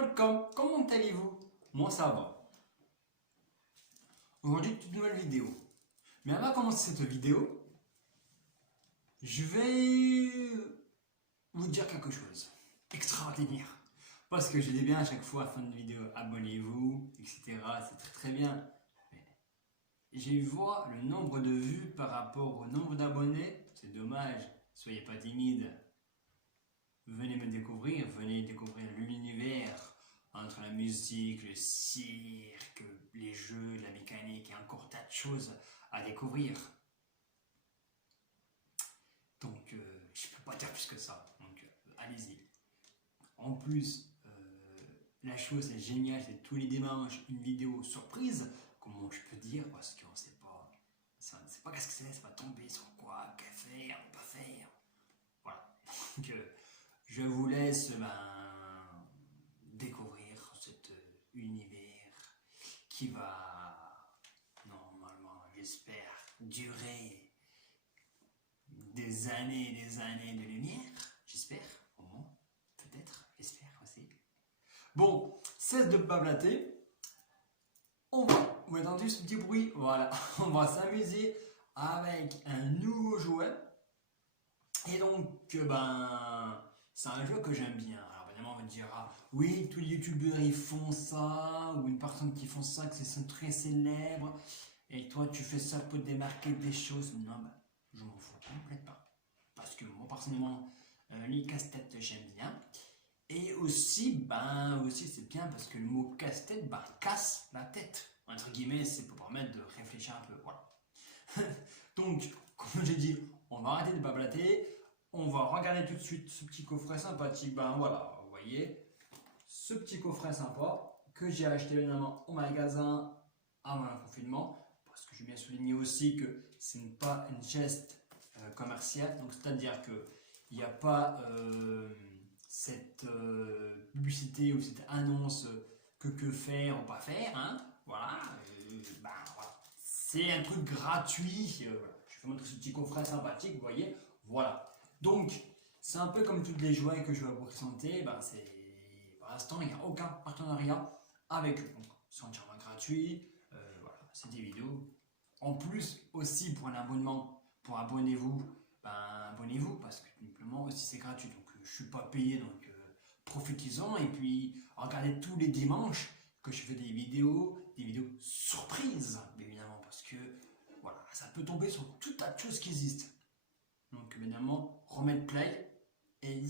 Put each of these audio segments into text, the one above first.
Welcome, comment allez-vous? Moi ça va. Aujourd'hui, toute nouvelle vidéo. Mais avant de commencer cette vidéo, je vais vous dire quelque chose extraordinaire. Parce que je dis bien à chaque fois à la fin de vidéo, abonnez-vous, etc. C'est très très bien. Mais j'ai vu le nombre de vues par rapport au nombre d'abonnés. C'est dommage, soyez pas timide. Venez me découvrir, venez découvrir l'univers entre la musique, le cirque, les jeux, la mécanique et encore tas de choses à découvrir. Donc, je peux pas dire plus que ça. Donc, allez-y. En plus, la chose est géniale, c'est tous les dimanches une vidéo surprise. Comment je peux dire? Parce qu'on sait pas, on sait pas qu'est-ce que c'est, ça va tomber sur quoi, qu'à faire, ou pas faire. Voilà. Donc, je vous laisse découvrir cet univers qui va normalement, j'espère, durer des années et des années de lumière. J'espère, au moins, peut-être, j'espère aussi. Bon, cesse de blablater. Vous avez entendu ce petit bruit? Voilà, on va s'amuser avec un nouveau jouet. Et donc, c'est un jeu que j'aime bien. Alors évidemment, on me dira, oui, tous les youtubeurs ils font ça, ou une personne qui font ça, que c'est très célèbre, et toi tu fais ça pour démarquer des choses. Non, je m'en fous complètement. Parce que moi, personnellement, les casse-têtes, j'aime bien. Et aussi, aussi c'est bien parce que le mot casse-tête, casse la tête. Entre guillemets, c'est pour permettre de réfléchir un peu. Voilà. Donc, comme j'ai dit, on va arrêter de bablater. On va regarder tout de suite ce petit coffret sympathique. Voilà, vous voyez, ce petit coffret sympa que j'ai acheté évidemment au magasin avant le confinement. Parce que je veux bien souligner aussi que ce n'est pas une geste commerciale. Donc, c'est-à-dire qu'il n'y a pas cette publicité ou cette annonce que faire ou pas faire. Hein. Voilà, voilà. C'est un truc gratuit. Voilà. Je vais vous montrer ce petit coffret sympathique, vous voyez. Voilà. Donc, c'est un peu comme tous les jouets que je vais vous présenter. Pour l'instant, il n'y a aucun partenariat avec eux. Donc, c'est entièrement gratuit. Voilà, c'est des vidéos. En plus, aussi pour un abonnement, pour abonnez-vous, abonnez-vous parce que simplement aussi c'est gratuit. Donc, je ne suis pas payé, donc profitez-en. Et puis, regardez tous les dimanches que je fais des vidéos surprises, évidemment, parce que voilà, ça peut tomber sur tout tas de choses qui existent. Donc évidemment, remettre play et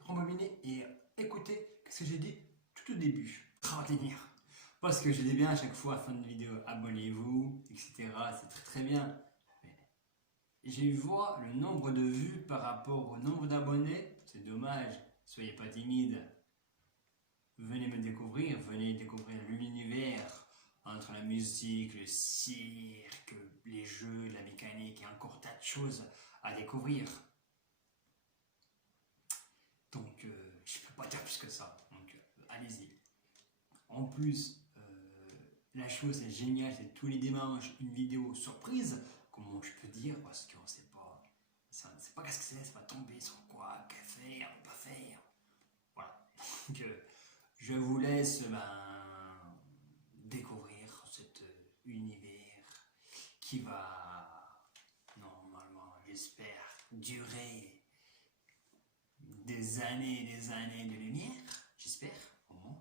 rembobiner et écouter ce que j'ai dit tout au début. Retenir. Parce que je dis bien à chaque fois à la fin de vidéo, abonnez-vous, etc. C'est très très bien. J'ai vu le nombre de vues par rapport au nombre d'abonnés. C'est dommage, soyez pas timide. Venez me découvrir, venez découvrir l'univers entre la musique, le cirque, les jeux, la mécanique et encore tas de choses à découvrir. Donc, je peux pas dire plus que ça. Donc, allez-y. En plus, la chose est géniale, c'est tous les dimanches une vidéo surprise. Comment je peux dire? Parce qu'on sait pas, on ne sait pas qu'est-ce que c'est, ça va tomber sur quoi, qu'à faire, ou pas faire. Voilà. Donc, je vous laisse découvrir cet univers qui va normalement, j'espère, durer des années et des années de lumière. J'espère, au moins.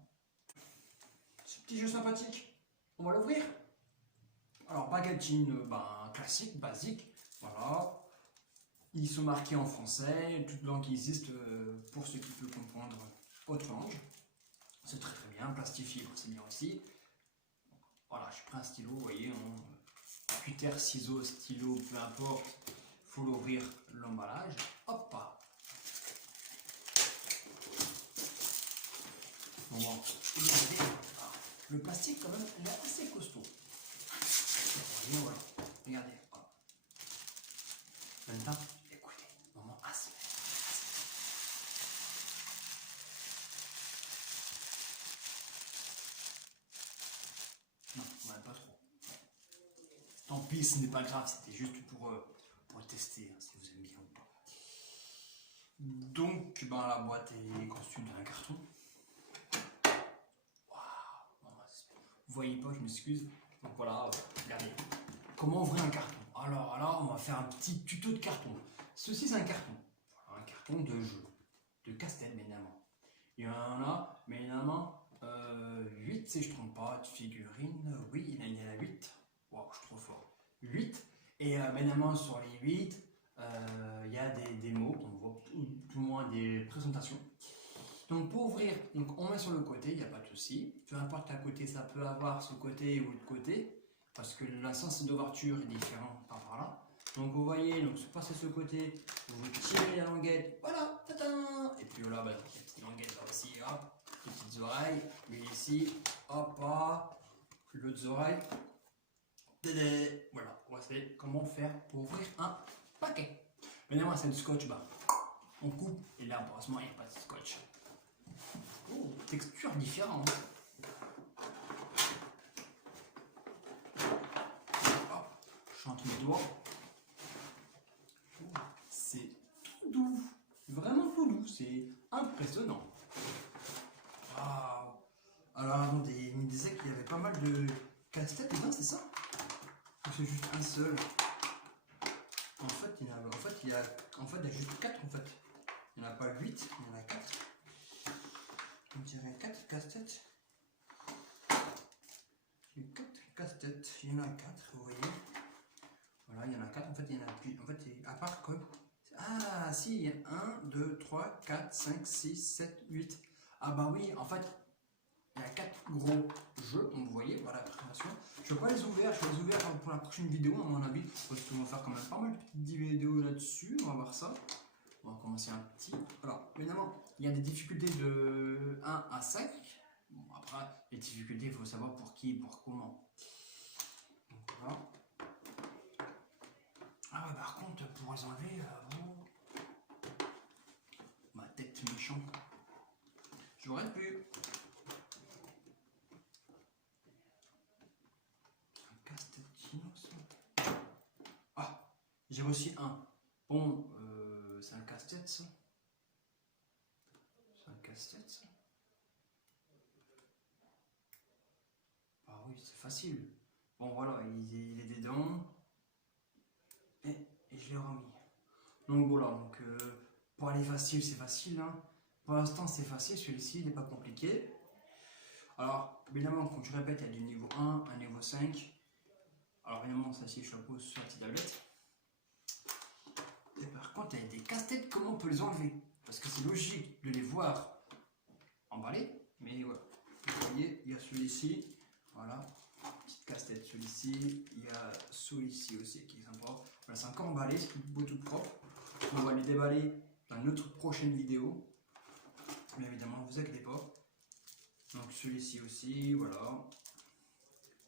Ce petit jeu sympathique, on va l'ouvrir. Alors, baguettine classique, basique, voilà. Ils sont marqués en français, toute langue qui existe pour ceux qui peuvent comprendre autre langue. C'est très très bien, plastifié, c'est bien aussi. Donc, voilà, je prends un stylo, vous voyez, cutter, ciseaux, stylo, peu importe, il faut l'ouvrir l'emballage. Hop là. Bon, le plastique quand même, il est assez costaud. Et voilà, regardez. Hop. Maintenant, écoutez, moment ASMR. Non, pas trop. Tant pis, ce n'est pas grave, c'était juste pour tester si vous aimez bien ou pas. Donc, la boîte est constituée d'un carton. voyez pas, je m'excuse. Donc voilà, regardez. Comment ouvrir un carton? Alors là, on va faire un petit tuto de carton. Ceci, c'est un carton. Voilà, un carton de jeu. De casse-tête, évidemment. Il y en a, mais évidemment, 8 si je ne trompe pas, de figurines. Oui, il y en a 8. Wow, je suis trop fort. 8. Et évidemment, sur les 8, il y a des mots, on voit tout au moins des présentations. Donc pour ouvrir, donc on met sur le côté, il n'y a pas de souci. Peu importe à côté, ça peut avoir ce côté ou l'autre côté, parce que le sens d'ouverture est différent par là. Donc vous voyez, donc passez ce côté, vous tirez la languette, voilà, tadam. Et puis voilà, bah, il y a une petite languette là aussi, hop, les petites oreilles, lui ici, hop, l'autre oreille. Voilà, voici comment faire pour ouvrir un paquet. Maintenant, c'est du scotch, bah, on coupe, et là, pour ce moment, il n'y a pas de scotch. Oh, texture différente. Hop, je chante mes doigts. C'est tout doux, vraiment tout doux, c'est impressionnant. Waouh. Alors, attendez, il me disait qu'il y avait pas mal de casse-tête dedans, c'est ça? Ou c'est juste un seul? En fait, il y a juste 4 en fait. Il n'y en a pas 8, il y en a 4. On dirait 4 casse-têtes. Il y a 4 casse-têtes, il y en a 4, vous voyez. Voilà, il y en a 4, en fait, il y en a plus. En fait, à part que. Ah, si, il y a 1, 2, 3, 4, 5, 6, 7, 8. Ah, bah oui, en fait, il y a 4 gros jeux, donc vous voyez, voilà la présentation. Je ne vais pas les ouvrir, je vais les ouvrir pour la prochaine vidéo, à mon avis. Parce qu'on va faire quand même pas mal de petites vidéos là-dessus, on va voir ça. On va commencer un petit. Alors, évidemment, il y a des difficultés de 1 à 5. Bon, après, les difficultés, il faut savoir pour qui, pour comment. Donc, voilà. Ah ouais, par contre, pour les enlever, ma tête méchante, j'aurais pu. Un casse-tête innocent. Ah, j'ai reçu un. Bon, c'est un casse-tête ça. C'est un casse-tête ça. Ah oui, c'est facile. Bon voilà, il est dedans. Et je l'ai remis. Donc voilà, donc pour aller facile, c'est facile. Hein. Pour l'instant, c'est facile. Celui-ci, il n'est pas compliqué. Alors, évidemment, comme je répète, il y a du niveau 1, un niveau 5. Alors, évidemment, ça, si je la pose sur la petite tablette. Et par contre, il y a des casse-têtes, comment on peut les enlever? Parce que c'est logique de les voir emballés. Mais voilà. Vous voyez, il y a celui-ci. Voilà. Petite casse-tête, celui-ci. Il y a celui-ci aussi qui est sympa. Voilà, c'est encore emballé, c'est tout beau, tout propre. On va les déballer dans notre prochaine vidéo. Mais évidemment, ne vous inquiétez pas. Donc celui-ci aussi, voilà.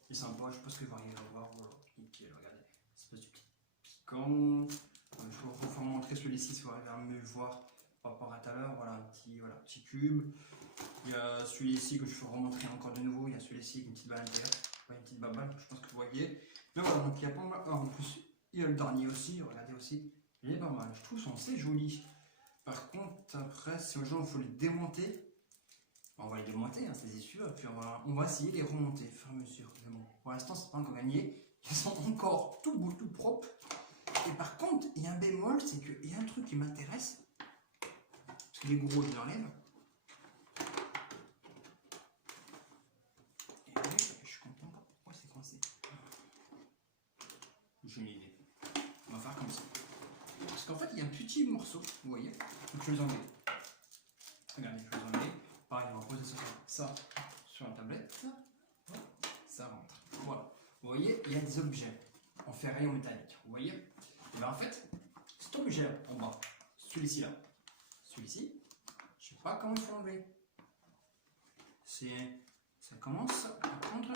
Il est sympa, je pense que vous allez le voir. Voilà. Nickel, regardez. C'est petit piquant. Je vais vous montrer celui-ci si vous arrivez à me voir par rapport à tout à l'heure. Voilà, petit cube. Il y a celui-ci que je vais remontrer encore de nouveau. Il y a celui-ci avec une petite balle intérieure. Pas une petite baballe, je pense que vous voyez. Mais voilà, donc il y a pas mal. En plus, il y a le dernier aussi, regardez aussi. Il est pas mal, je trouve c'est joli. Par contre, après, si aux gens il faut les démonter, on va les démonter, hein, c'est sûr. Et puis on va essayer de les remonter au fur et à mesure. Mais bon, pour l'instant, c'est pas encore gagné. Ils sont encore tout beau, tout propre. Et par contre, il y a un bémol, c'est qu'il y a un truc qui m'intéresse. Parce qu'il est gros, je l'enlève. Et oui, je comprends pas pourquoi c'est coincé. J'ai une idée. On va faire comme ça. Parce qu'en fait, il y a un petit morceau, vous voyez. Donc je vais les enlever. Regardez, je vais les enlever. Pareil, on va poser ça sur la tablette. Ça rentre. Voilà. Vous voyez, il y a des objets en ferraille en métallique. Vous voyez? Et bien en fait, cet objet en bas, celui-ci là, celui-ci, je sais pas comment il faut l'enlever. Ça commence à prendre.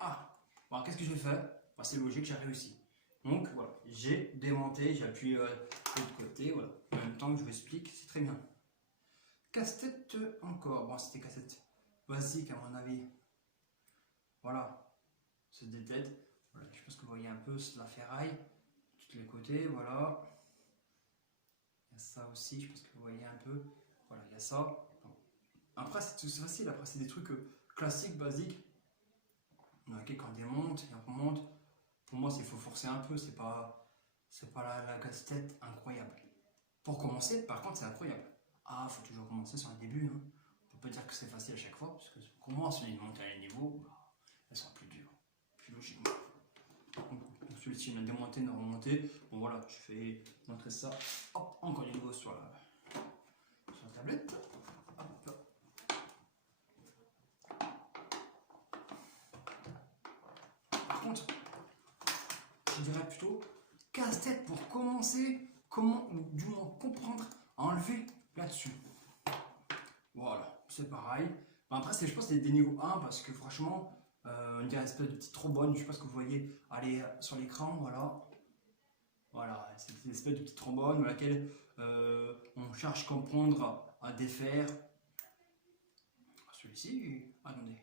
Ah, bon, qu'est-ce que je vais faire? Bah, c'est logique, j'ai réussi. Donc voilà, j'ai démonté, j'ai appuyé de l'autre côté, voilà. En même temps que je vous explique, c'est très bien. Casse-tête encore, bon c'était casse-tête basique à mon avis. Voilà, c'est des têtes. Voilà, je pense que vous voyez un peu la ferraille, de tous les côtés, voilà. Il y a ça aussi, je pense que vous voyez un peu. Voilà, il y a ça. Bon. Après c'est facile, après c'est des trucs classique, basique. Ok, quand on démonte et on remonte, pour moi, il faut forcer un peu, c'est pas la casse-tête incroyable. Pour commencer, par contre, c'est incroyable. Ah, faut toujours commencer sur le début. Hein. On peut pas dire que c'est facile à chaque fois, parce que on commence une montée à un niveau, elles sont plus dures, plus logiquement. Donc celui-ci, il a démonté, il a remonté. Bon voilà, je fais montrer ça. Hop, encore une fois sur la tablette. Hop. Par contre, je dirais plutôt casse-tête pour commencer, comment, ou du moins comprendre, à enlever là-dessus. Voilà, c'est pareil. Bon, après, je pense que c'est des niveaux 1 parce que franchement, on dirait une espèce de petite trombone. Je sais pas ce que vous voyez aller sur l'écran. Voilà. Voilà, c'est une espèce de petite trombone dans laquelle on cherche à comprendre, à défaire. Celui-ci, attendez.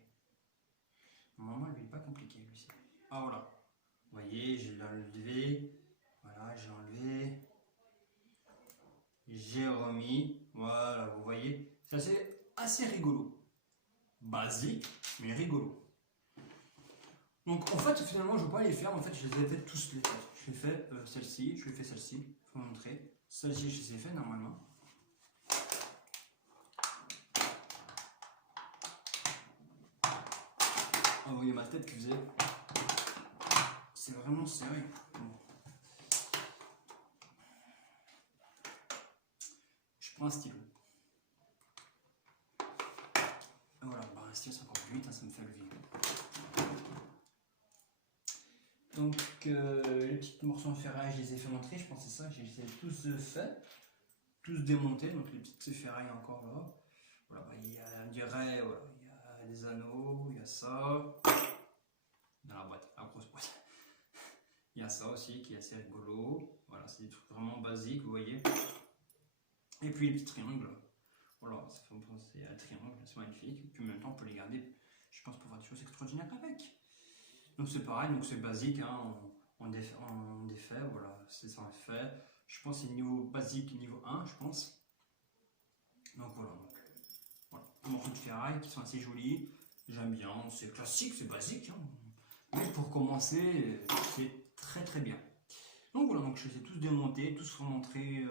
Normalement, lui, il n'est pas compliqué, lui-ci. Ah, voilà. Vous voyez, j'ai enlevé. Voilà, j'ai enlevé. J'ai remis. Voilà, vous voyez. C'est assez rigolo. Basique, mais rigolo. Donc en fait, finalement, je ne vais pas les faire. En fait, je les ai fait tous les quatre. Je l'ai fait celle-ci, je l'ai fait celle-ci. Il faut montrer. Celle-ci, je les ai fait normalement. Ah, vous voyez ma tête qui faisait. C'est vraiment serré. Bon. Je prends un stylo. Et voilà, bah, un stylo c'est encore plus vite, hein, ça me fait lever. Donc les petits morceaux en ferraille, je les ai fait montrer, je pense que c'est ça, je les ai tous fait, tous démontés, donc les petites ferrailles encore là. Voilà, bah, il y a, on dirait, voilà, il y a des anneaux, il y a ça, dans la boîte, la grosse boîte. Il y a ça aussi qui est assez rigolo, voilà, c'est des trucs vraiment basiques, vous voyez. Et puis les petits triangles, voilà, ça fait penser à un triangle, c'est magnifique, et puis en même temps on peut les garder, je pense, pour faire des choses extraordinaires avec. Donc c'est pareil, donc c'est basique, hein, on défait, voilà, c'est ça en fait. Je pense que c'est niveau basique, niveau 1, je pense. Donc voilà, un morceau de ferraille qui sont assez jolis, j'aime bien, c'est classique, c'est basique, hein. Mais pour commencer, c'est très très bien. Donc voilà, donc je les ai tous démontés, tous remontrés